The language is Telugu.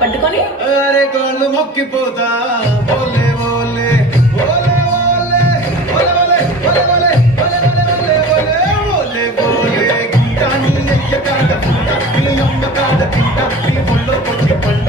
పట్టుకొని అరే కాళ్ళు మొక్కిపోతా ఓలే ఓలే ఓలే ఓలే ఓలే ఓలే ఓలే ఓలే ఓలే ఓలే ఓలే గింటాని ఎయ్యకాడ నీ అమ్మ కాడ తింటా నీ ఒళ్ళో కొట్టి పంట